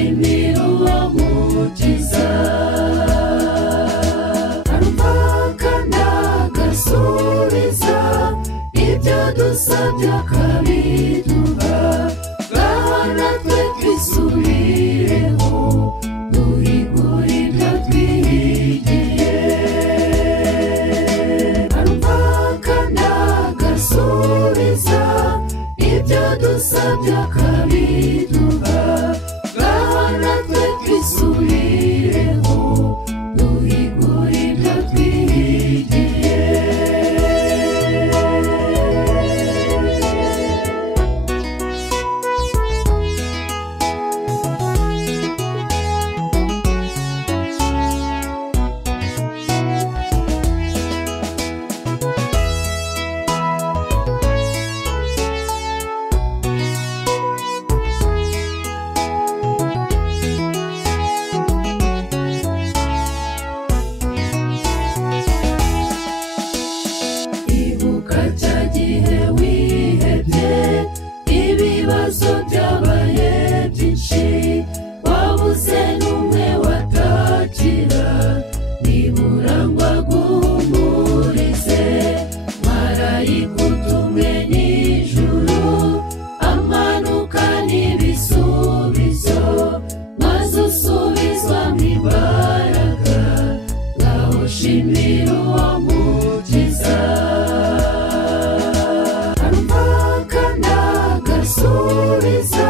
shimira uwamukiza. Arumva akanagasubiza ibyo dusabye akabiduha. Ngaho natwe twisubireho duhigure ibyo twihigiye. Arumva akanagasubiza ibyo dusabye akabiduha. Ngaho natwe twisubireho duhigure ibyo twihigiye. Ibuka cya gihe wihebye, ibibazo byabaye byinshi, wabuze n'umwe watakira, nibura ngo aguhumurize. Marayika utumwe n'ijuru amanukana ibisubizo, maze usubizwamo imbaraga. Ngaho shimira uwamukiza. Arumva akanagasubiza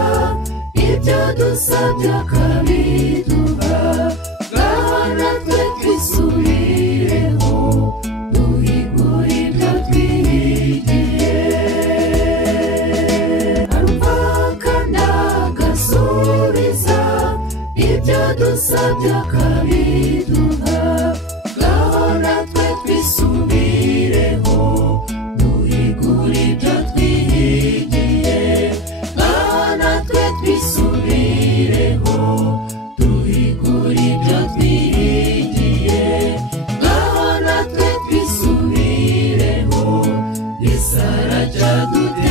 ibyo dusabye akabiduha. Ngaho natwe twisubireho duhigure ibyo twihigiye. Arumva akanagasubiza ibyo dusabye akabiduha. Ngaho natwe twisubireho duhigure ibyo twihigiye. Ngaho natwe twisubireho duhigure ibyo twihigiye. Ngaho natwe twisubireho Yesu aracyaduteza